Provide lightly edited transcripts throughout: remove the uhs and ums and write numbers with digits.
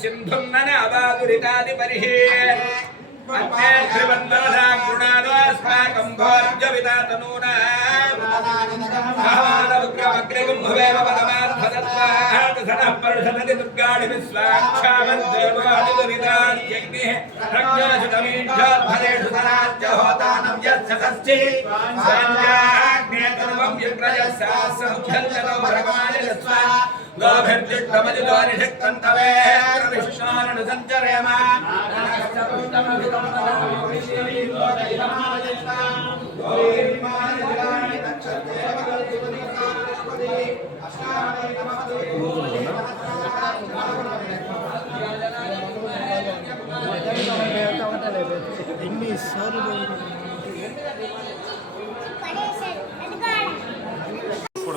सिन्धुन्ननावादुरितादिपरिः अन्ये त्रिवन्नरसाङ्गुणानोऽस्माकं भोर्जवितातनूना भावानवग्रमग्रगुम्भवेव पदमार्थदत्वात् सनः पर्षदति दुर्गाणि विश्वाक्षामद्देवादिदुरिताद्यग्निः रज्ञासुतमीढ्योद्धरेषु सनाच्च होतानं यत्सतश्चि स्वाञ्जाग्नेतनुवं युग्रजः सहस्रमुख्यन्ततो भगवानिरस्वा गोभिर्जिष्टमजिदोरिषक्तन्तवे विष्णोरनुसञ्चरेम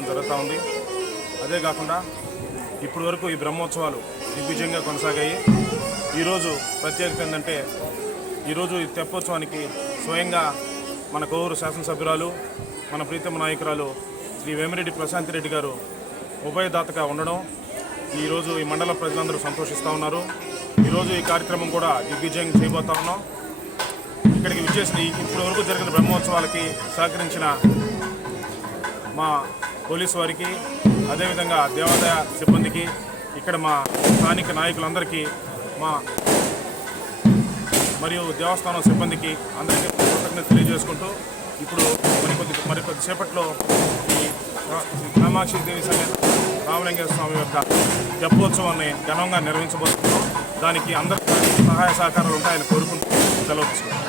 జరుగుతూ ఉంది. అదే కాకుండా ఇప్పటి వరకు ఈ బ్రహ్మోత్సవాలు దిగ్విజయంగా కొనసాగాయి. ఈరోజు ప్రత్యేకత ఏంటంటే ఈరోజు ఈ తెప్పోత్సవానికి స్వయంగా మన కోవూరు శాసనసభ్యురాలు మన ప్రీతమ నాయకురాలు శ్రీ వేమిరెడ్డి ప్రశాంతి రెడ్డి గారు ఉభయదాతగా ఉండడం ఈరోజు ఈ మండల ప్రజలందరూ సంతోషిస్తూ ఉన్నారు. ఈరోజు ఈ కార్యక్రమం కూడా దిగ్విజయం చేయబోతా ఉన్నాం. ఇక్కడికి విచ్చేసిన ఇప్పటి వరకు జరిగిన బ్రహ్మోత్సవాలకి సహకరించిన మా పోలీసు వారికి, అదేవిధంగా దేవాదాయ సిబ్బందికి, ఇక్కడ మా స్థానిక నాయకులందరికీ, మా మరియు దేవస్థానం సిబ్బందికి అందరికీ కృతజ్ఞత తెలియజేసుకుంటూ ఇప్పుడు మరికొద్దిసేపట్లో ఈ కామాక్షి దేవి సమేత రామలింగేశ్వర స్వామి యొక్క తెప్పోత్సవాన్ని ఘనంగా నిర్వహించబోతున్నాం. దానికి అందరి సహాయ సహకారాలు ఉంటాయని కోరుకుంటూ సెలవు తీసుకుంటాం.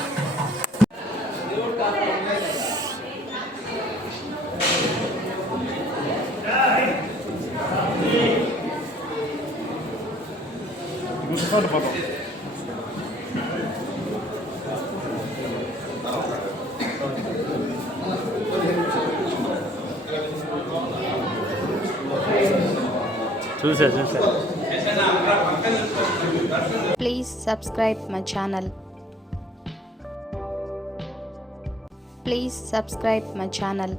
చూసా please subscribe my channel. Please subscribe my channel.